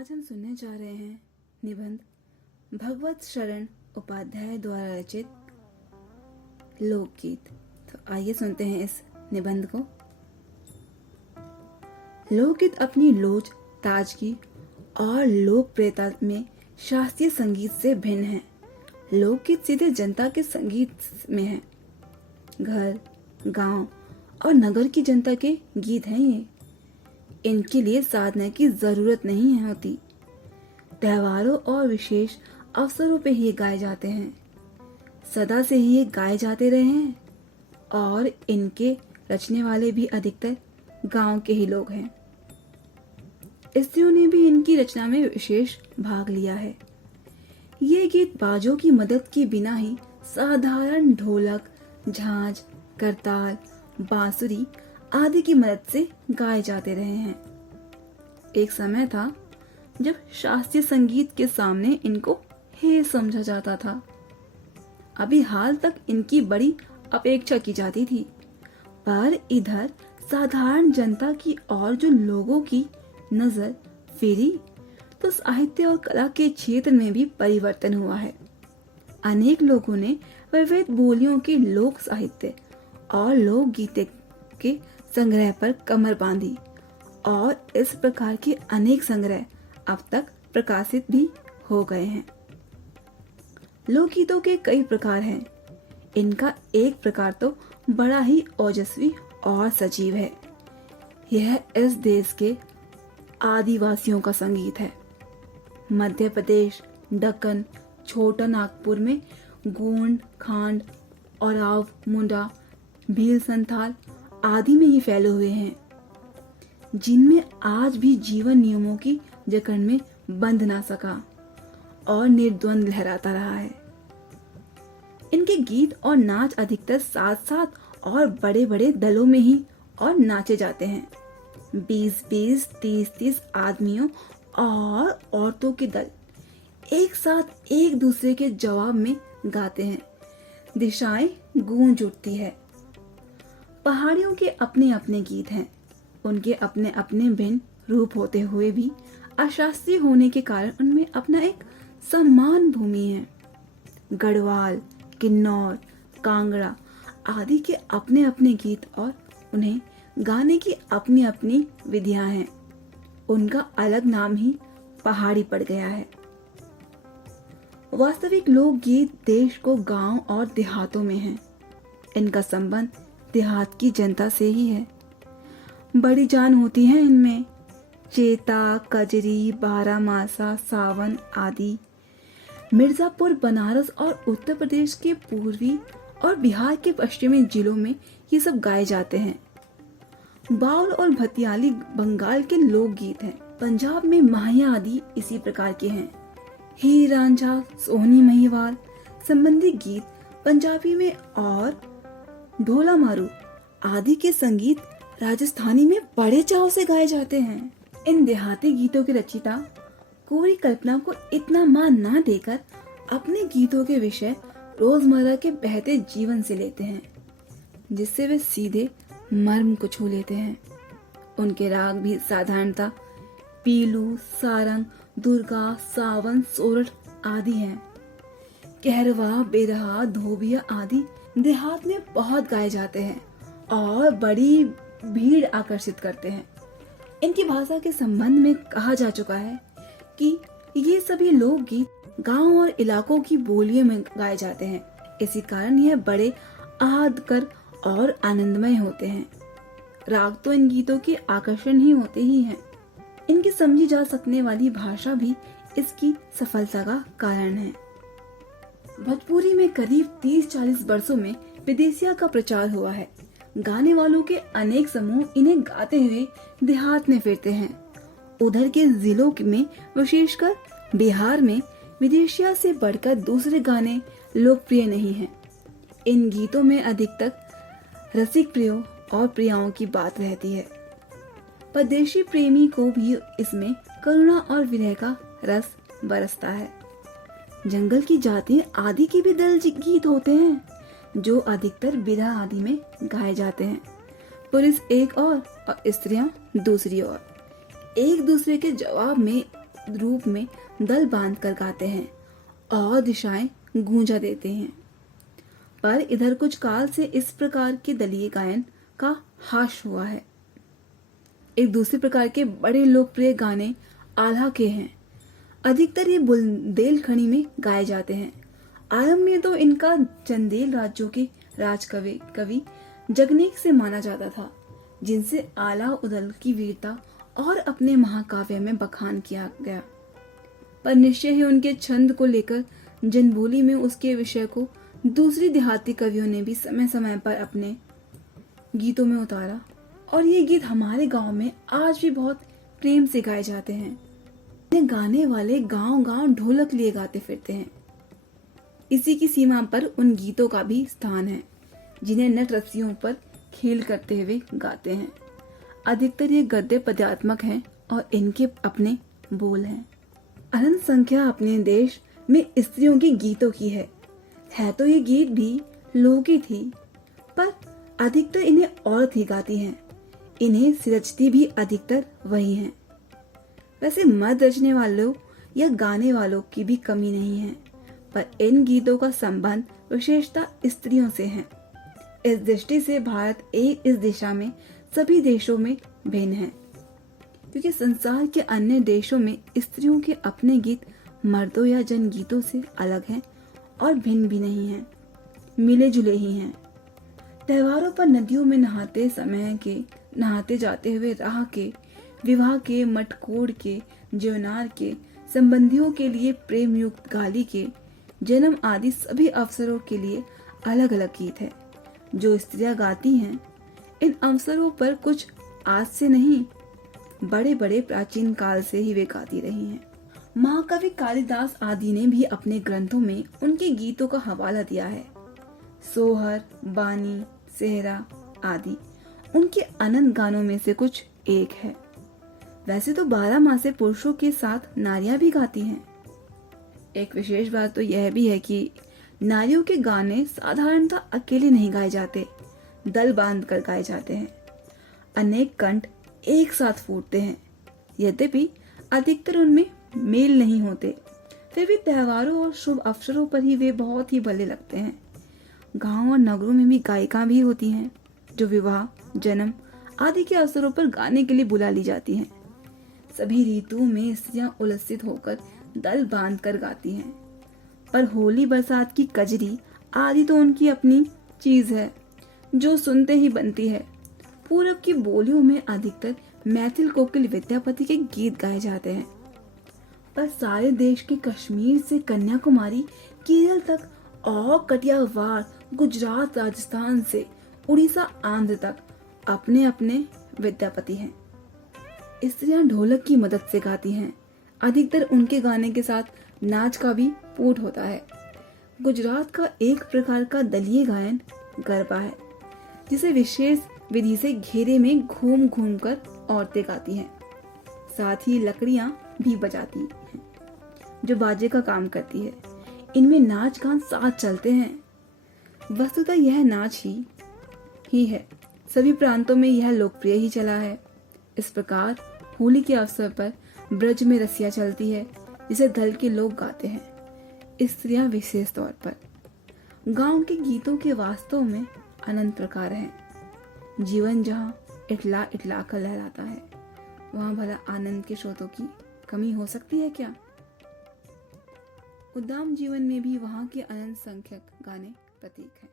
आज हम सुनने जा रहे हैं निबंध भगवत शरण उपाध्याय द्वारा रचित लोकगीत। तो आइए सुनते हैं इस निबंध को। लोकगीत अपनी लोच, ताजगी और लोकप्रियता में शास्त्रीय संगीत से भिन्न है। लोकगीत सीधे जनता के संगीत में है। घर, गांव और नगर की जनता के गीत हैं ये। इनके लिए साधना की जरूरत नहीं होती। त्योहारों और विशेष अवसरों पे ही गाए जाते हैं। सदा से ही ये गाए जाते रहे हैं और इनके रचने वाले भी अधिकतर गांव के ही लोग हैं। स्त्रियों ने भी इनकी रचना में विशेष भाग लिया है। ये गीत बाजों की मदद के बिना ही साधारण ढोलक, झांझ, करताल, बांसुरी आदि की मदद से गाए जाते रहे हैं। एक समय था जब शास्त्रीय संगीत के सामने इनको हे समझा जाता था। अभी हाल तक इनकी बड़ी अपेक्षा की जाती थी, पर इधर साधारण जनता की और जो लोगों की नजर फिरी तो साहित्य और कला के क्षेत्र में भी परिवर्तन हुआ है। अनेक लोगों ने विविध बोलियों के लोक साहित्य और लोक गीत के संग्रह पर कमर बांधी और इस प्रकार के अनेक संग्रह अब तक प्रकाशित भी हो गए हैं। लोकगीतों के कई प्रकार हैं। इनका एक प्रकार तो बड़ा ही ओजस्वी और सजीव है। यह इस देश के आदिवासियों का संगीत है। मध्य प्रदेश, दक्कन, छोटा नागपुर में गोंड, खांड, ओराव, मुंडा, भील, संथाल आदि में ही फैले हुए हैं, जिनमें आज भी जीवन नियमों की जकड़ में बंध ना सका और निर्द्वंद लहराता रहा है। इनके गीत और नाच अधिकतर साथ साथ और बड़े बड़े दलों में ही और नाचे जाते हैं। 20-20, 30-30 आदमियों और औरतों के दल एक साथ एक दूसरे के जवाब में गाते हैं। दिशाएं गूंज उठती है। पहाड़ियों के अपने अपने गीत हैं। उनके अपने अपने भिन्न रूप होते हुए भी अशास्त्रीय होने के कारण उनमें अपना एक सम्मान भूमि है। गढ़वाल, किन्नौर, कांगड़ा आदि के अपने अपने गीत और उन्हें गाने की अपनी अपनी विधियां हैं। उनका अलग नाम ही पहाड़ी पड़ गया है। वास्तविक लोकगीत देश को गांव और देहातों में है। इनका संबंध देहात की जनता से ही है। बड़ी जान होती है इनमें। चेता, कजरी, बारामासा, सावन आदि। मिर्जापुर, बनारस और उत्तर प्रदेश के पूर्वी और बिहार के पश्चिमी जिलों में ये सब गाए जाते हैं। बाउल और भतियाली बंगाल के लोकगीत हैं। पंजाब में माहिया आदि इसी प्रकार के हैं। हीर रांझा, सोहनी महिवाल संबंधी गीत पंजाबी में और ढोला मारू आदि के संगीत राजस्थानी में बड़े चाव से गाए जाते हैं। इन देहाती गीतों के रचयिता कोरी कल्पना को इतना मान ना देकर अपने गीतों के विषय रोजमर्रा के बहते जीवन से लेते हैं, जिससे वे सीधे मर्म को छू लेते हैं। उनके राग भी साधारणता पीलू, सारंग, दुर्गा, सावन, सोरठ आदि हैं। कहरवा, बेरहा, धोबिया आदि देहात में बहुत गाए जाते हैं और बड़ी भीड़ आकर्षित करते हैं। इनकी भाषा के संबंध में कहा जा चुका है कि ये सभी लोकगीत गांव और इलाकों की बोलियों में गाए जाते हैं। इसी कारण यह बड़े आहतकर और आनंदमय होते हैं। राग तो इन गीतों के आकर्षण ही होते ही हैं। इनकी समझी जा सकने वाली भाषा भी इसकी सफलता का कारण है। भोजपुरी में करीब 30-40 वर्षों में विदेशिया का प्रचार हुआ है। गाने वालों के अनेक समूह इन्हें गाते हुए देहात में फिरते हैं। उधर के जिलों में, विशेषकर बिहार में, विदेशिया से बढ़कर दूसरे गाने लोकप्रिय नहीं हैं। इन गीतों में अधिकतर रसिक प्रियों और प्रियाओं की बात रहती है। परदेशी प्रेमी को भी इसमें करुणा और विरह का रस बरसता है। जंगल की जातियां आदि के भी दल गीत होते हैं, जो अधिकतर विरह आदि में गाए जाते हैं। पुरुष एक और स्त्रियां दूसरी ओर एक दूसरे के जवाब में रूप में दल बांध कर गाते हैं और दिशाएं गूंजा देते हैं। पर इधर कुछ काल से इस प्रकार के दलीय गायन का हाश हुआ है। एक दूसरे प्रकार के बड़े लोकप्रिय गाने आल्हा के हैं। अधिकतर ये बुंदेलखंडी में गाए जाते हैं। आरंभ में तो इनका चंदेल राज्यों के कवि जगनेक से माना जाता था, जिनसे आला उदल की वीरता और अपने महाकाव्य में बखान किया गया। पर निश्चय ही उनके छंद को लेकर जनबोली में उसके विषय को दूसरी देहाती कवियों ने भी समय समय पर अपने गीतों में उतारा और ये गीत हमारे गांव में आज भी बहुत प्रेम से गाए जाते हैं। इन्हें गाने वाले गांव गांव ढोलक लिए गाते फिरते हैं। इसी की सीमा पर उन गीतों का भी स्थान है जिन्हें नट रस्सियों पर खेल करते हुए गाते हैं। अधिकतर ये गद्य पद्यात्मक हैं और इनके अपने बोल हैं। अनंत संख्या अपने देश में स्त्रियों के गीतों की है तो ये गीत भी लोकगीत ही, पर अधिकतर इन्हें औरत ही गाती हैं। इन्हें सिरजती भी अधिकतर वही हैं। वैसे मर्द रचने वालों या गाने वालों की भी कमी नहीं है, पर इन गीतों का संबंध विशेषता स्त्रियों से है। इस दृष्टि से भारत एक इस दिशा में सभी देशों में भिन्न है, क्योंकि संसार के अन्य देशों में स्त्रियों के अपने गीत मर्दों या जनगीतों से अलग हैं और भिन्न भी नहीं हैं, मिले जुले ही हैं। त्योहारों पर नदियों में नहाते जाते हुए राह के, विवाह के, मटकोड़ के, जीवनार के, संबंधियों के लिए प्रेम युक्त गाली के, जन्म आदि सभी अवसरों के लिए अलग अलग गीत है जो स्त्रियां गाती हैं। इन अवसरों पर कुछ आज से नहीं, बड़े बड़े प्राचीन काल से ही वे गाती रही हैं। महाकवि कालिदास आदि ने भी अपने ग्रंथों में उनके गीतों का हवाला दिया है। सोहर, बानी, सेहरा आदि उनके अनंत गानों में से कुछ एक है। वैसे तो 12 मासे पुरुषों के साथ नारियां भी गाती हैं। एक विशेष बात तो यह भी है कि नारियों के गाने साधारणतः अकेले नहीं गाए जाते, दल बांध कर गाए जाते हैं। अनेक कंठ एक साथ फूटते हैं। यद्यपि अधिकतर उनमें मेल नहीं होते, फिर भी त्योहारों और शुभ अवसरों पर ही वे बहुत ही भले लगते हैं। गांव और नगरों में भी गायिका भी होती हैं जो विवाह, जन्म आदि के अवसरों पर गाने के लिए बुला ली जाती हैं। सभी ऋतुओं में स्त्रियां उल्लसित होकर दल बांध कर गाती हैं। पर होली, बरसात की कजरी आदि तो उनकी अपनी चीज है जो सुनते ही बनती है। पूरब की बोलियों में अधिकतर मैथिल कोकिल विद्यापति के गीत गाए जाते हैं, पर सारे देश के कश्मीर से कन्याकुमारी, केरल तक और कटियावाड़, गुजरात, राजस्थान से उड़ीसा, आंध्र तक अपने अपने विद्यापति हैं। स्त्रियां ढोलक की मदद से गाती हैं। अधिकतर उनके गाने के साथ नाच का भी पूट होता है। गुजरात का एक प्रकार का दलीय गायन गरबा है, जिसे विशेष विधि से घेरे में घूम घूम कर औरतें गाती हैं। साथ ही लकड़ियां भी बजाती हैं जो बाजे का काम करती है। इनमें नाच गान साथ चलते हैं। वस्तुतः यह नाच ही है। सभी प्रांतों में यह लोकप्रिय ही चला है। इस प्रकार होली के अवसर पर ब्रज में रसिया चलती है, जिसे दल के लोग गाते हैं, स्त्रियां विशेष तौर पर। गांव के गीतों के वास्तव में अनंत प्रकार हैं। जीवन जहाँ इटला इटला कर लहराता है, वहाँ भला आनंद के स्रोतों की कमी हो सकती है क्या? उद्दाम जीवन में भी वहाँ के अनंत संख्यक गाने प्रतीक हैं।